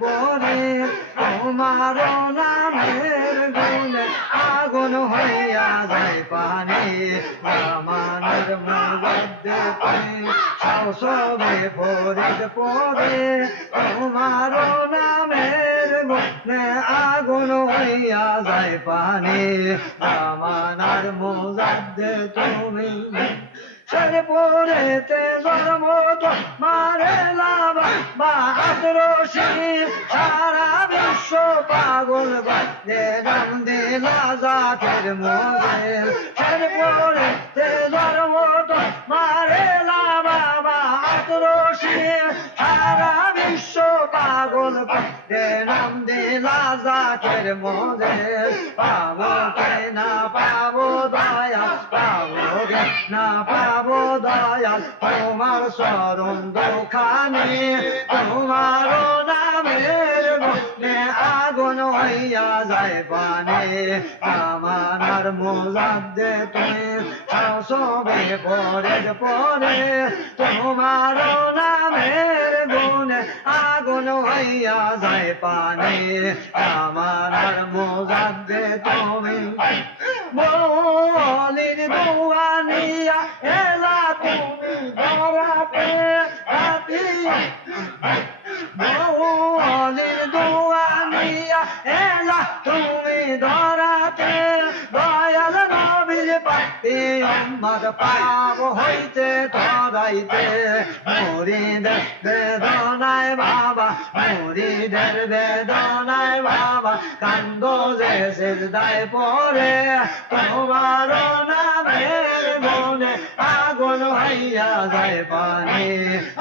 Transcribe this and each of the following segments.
পরে তোমার নামের গুণে আগুন হইয়া যায় পানি। জামানের মধ্যে সাহস বিপরীত পরে। তোমার নামের গুণে আগুন হইয়া যায় পানি। জামানার মজাদ্দে তুমি সরে পড়েতে তো মারে লাভা, বা আদরসি সারা বিশ্ব পাগল বাজে নাম দিলা জাতের মজে সরে পড়েতে তো মারে লাভা, বা আদরসি সারা বিশ্ব পাগল বাজে নাম দিলা জাতের মজে পাবো না পাবো না পাবো দয়াল, তোমার শরণ দোকানে তোমার নামের মনে আগুন হইয়া যায় পানে। আমার মোজাদ্দে তুমি সবে পরে পরে। তোমার নামের গুণে আগুন হইয়া যায় পানে। আমার মোজাদ্দে তুমি বলির দুয়ানিয়া এলা, তুমি ধরাতে রাতি ধরাতে দয়াল নবীর পাতি আমার পাপ ধরাইতে, মুরিদের বেদনায় বাবা, মুরিদের বেদনায় বাবা। কান্দ যে সিজদায় পরে তোমার নামের মনে আগুন হইয়া যায় পানি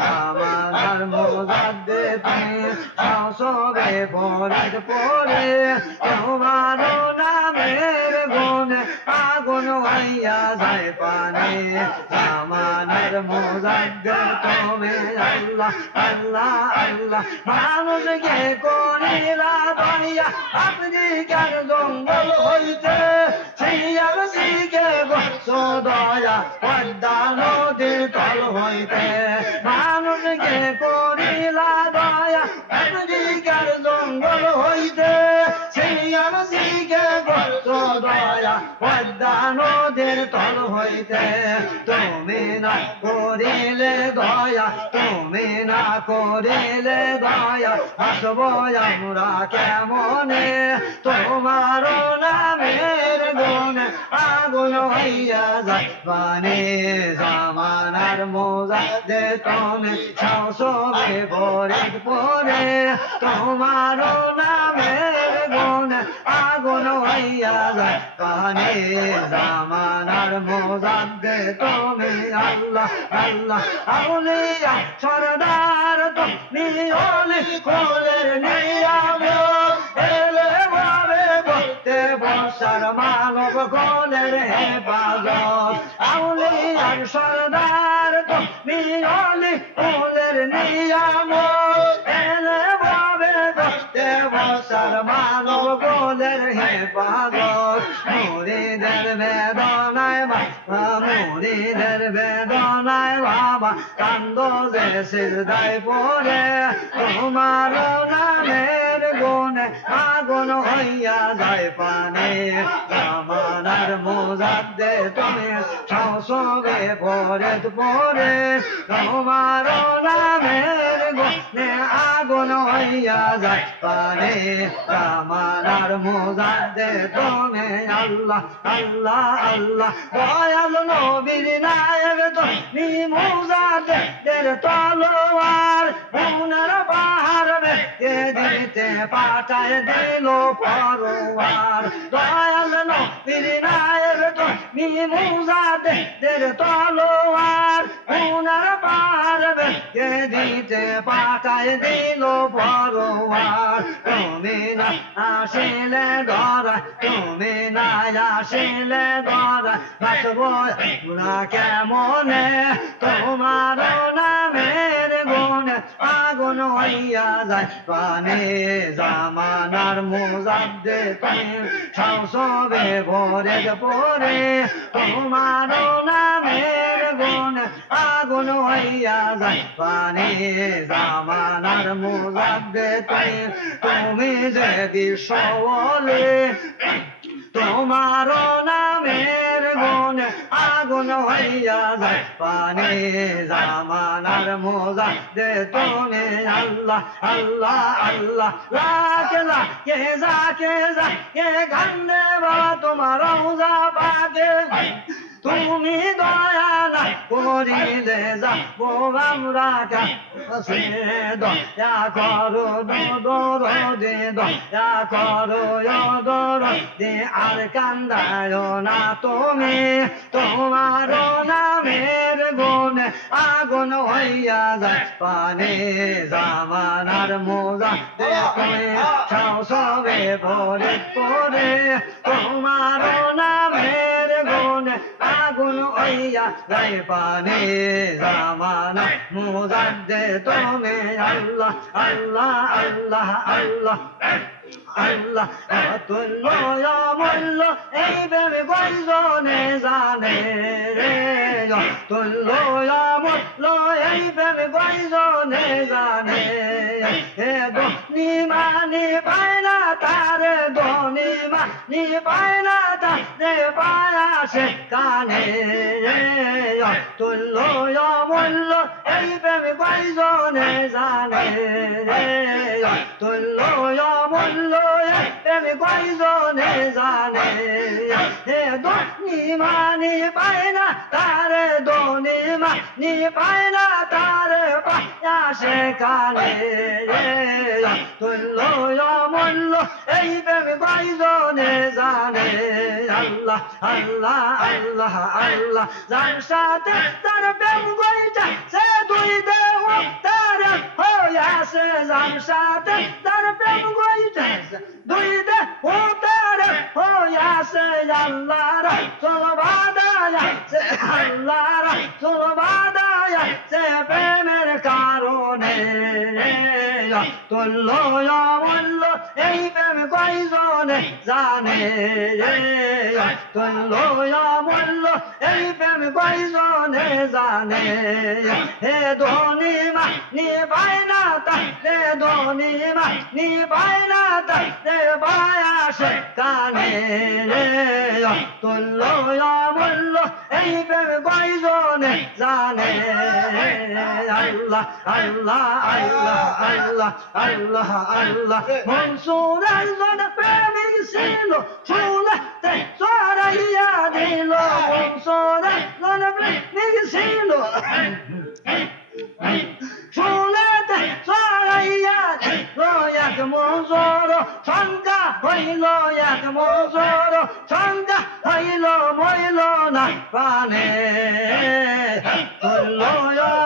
আমার মোজাদ্দে তুমি সবে পরে তোমার নামের আগুন হইয়া যায় পানি। আমানের মোজাদ্দে তুমি আল্লাহ আল্লাহ আল্লাহ। মানুষকে করিলা দয়া আপনি কেন জঙ্গল হইতে? শিয়ার শিখে দয়া পদ্মা নদীর তল হইতে। মানুষকে করিলা দয়া পদ্মা নদীর তল হইতে। তুমি না করিলে দয়া, তুমি না করিলে দয়া। আসব আমরা কেমনে? তোমার আগুন হইয়া যায় পানে জামানার মোজা দে তুমি সবে পরে পরে তোমার নামের গুণে আগুন হইয়া যায় পানে জামানার মোজা দে তুমি আল্লাহ আল্লাহ আউলিয়া সরদার তুমি ওলি কোলের নিয়াম এলে ভাবে করতে বসার মানব কোলের হেফাজত। আউলিয়ার সরদার তুমি ওলি কোলের নিয়াম এলে ভাবে করতে বসার মানব কোলের হেফাজত। মুরিদের বেদনায় বাবা মুরিদের বেদনায় বাবা কান্দ যে সিজদায় পড়ে। তোমার নামের গুণে আগুন হইয়া যায় পানে। আমানার মোজাদ্দে তুমি সবে পরে পরে তোমার নামের গুণে আগুন আল্লাহ আল্লাহ আল্লাহ। দয়াল নবীর নায়ক তুমি পাহাড় বেঁকে দিতে পাঠায় দিল পরোয়ার। দয়াল নবীর নায়ক তুমি মোজাদ্দে দের তলোয়ার। গুনার পাহাড় বেঁকে দিতে পাঠায় দিল পরোয়ার। তুমি না আসিলে ধরা তুমি না আসিলে ধরা বাঁচব কেমনে? তোমার গুণে আগুন হইয়া যায় পানে জামানার মোজাদ্দে তুমি সবে ভরে পরে। তোমার নামের গুণে আগুন হইয়া যায় পানি জামানার মুজাদ্দে তুমি তুমি যে বিশ্বলে তোমার নামের গুণে আগুন হইয়া যায়, পানি জামানার মোজা দে তুমি। আল্লাহ আল্লাহ আল্লাহ লাকে লাকে যা কে গান্ধে বাবা তোমার রোজা পাকে তুমি দয়া না করিলে যাব আমরা কাছে দয়া করো দর দে দয়া করো দর দে। আর কান্দায় না তুমি, তোমার নামের গুণে আগুন হইয়া যায়। পানি জামানার মোজা দে তুমি ছাও সবে ভরে পরে। তোমার আগুন হইয়া যায় পানি, জামানা মোজা দে তুমি। আল্লাহ আল্লাহ আল্লাহ আল্লাহ আল্লাহ তুল্য মূল্য এই প্রেমে কয়জনে জানে রে। তুল্য মূল্য এই প্রেমে জানে হে ধনী মানি 你白那大那白那是大那人呀，蹲路呀门路，哎别没关上那啥那人呀，蹲路呀门路哎别没关上那啥那呀，哎多你妈你白那大的多你妈，你白那大的白。ধনী মানি পায় না তারে পায়া সে কানে তুল্য মূল্য এই প্রেমে কয়জনে জানে রে তুল্য মূল্য প্রেমে কয়জনে জানে হে ধনী মানি পায় না তারে ধনী মানি পায় না তারে পায়া সে কানে তুল্য মূল্য এই প্রেমে কয়জনে জানে আল্লাহ আল্লাহ আল্লাহ আল্লাহ যার সাথে তার প্রেম কইটা সে দুই দেহ তার হইয়াছে যার সাথে তার প্রেম কইটা দুই দেহ তার হইয়াছে আল্লাহ রাসূল বাদায়া সে আল্লাহ রাসূল বাদায়া সে প্রেমের কারণে তুল্য মূল্য এই প্রেম কয়জনে জানে তুল্য মূল্য এই প্রেম কয়জনে জানে হে ধনী মা নি পাই না তাই হে ধনী মা নি পাই না তা কানে তুল্য মূল্য এই কয়জনে জানে? আল্লাহ আল্লাহ আল্লাহ আল্লাহ আল্লাহ আল্লাহ মনসুর আল্লাহ প্রেমিক ছিল শুনতে সরাইয়া দিল মনসুর আল্লাহ প্রেমিক ছিল শুনতে সরাইয়া দিল এক মজুর সংখ্যা হইল এক মজুর সংখ্যা হইল মইল না প্রাণে। তুল্য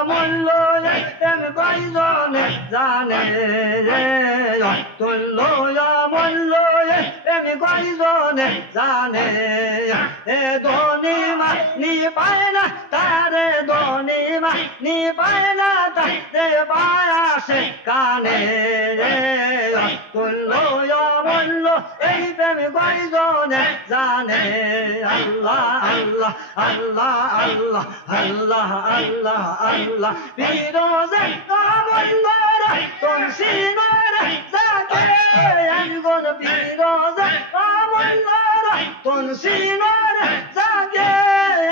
মূল্য জানে? তুল্য কয়জনে জানে এ ধনী মা নি পায় না তারে ধনী মা নি পায় না তারে পায়াসে কানে তুল্য মূল্য এই প্রেম কয়জনে জানে আল্লাহ আল্লাহ আল্লাহ আল্লাহ আল্লাহ আল্লাহ আল্লাহ বিরোজে কামল্লারা তোর সিনারে যাকে একজন বিরোজে কামল্লারা তোর সিনারে যাকে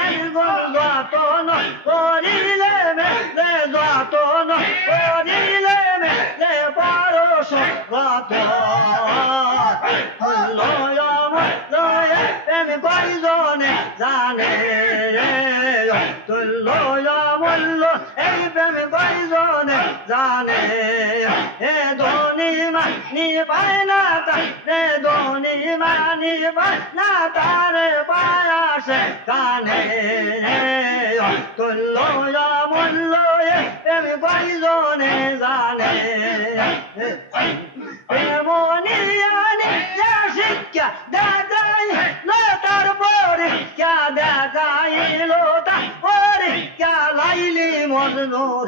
একজন যতন করিলে মেলে যতন করিলে মেলে পরশ গত লয় প্রেম কয়জনে জানে তুল্য জানে হে ধনী মানি পায় না তারে ধনী মানি পায় না তারে পায়াসে কানে তুল্য মূল্য প্রেম কয়জনে জানে। প্রেমনিয়ানি শিক্ষা দাদাই লতার পরীক্ষা দেখাইল তা, পরীক্ষা লাইলি মজনুর।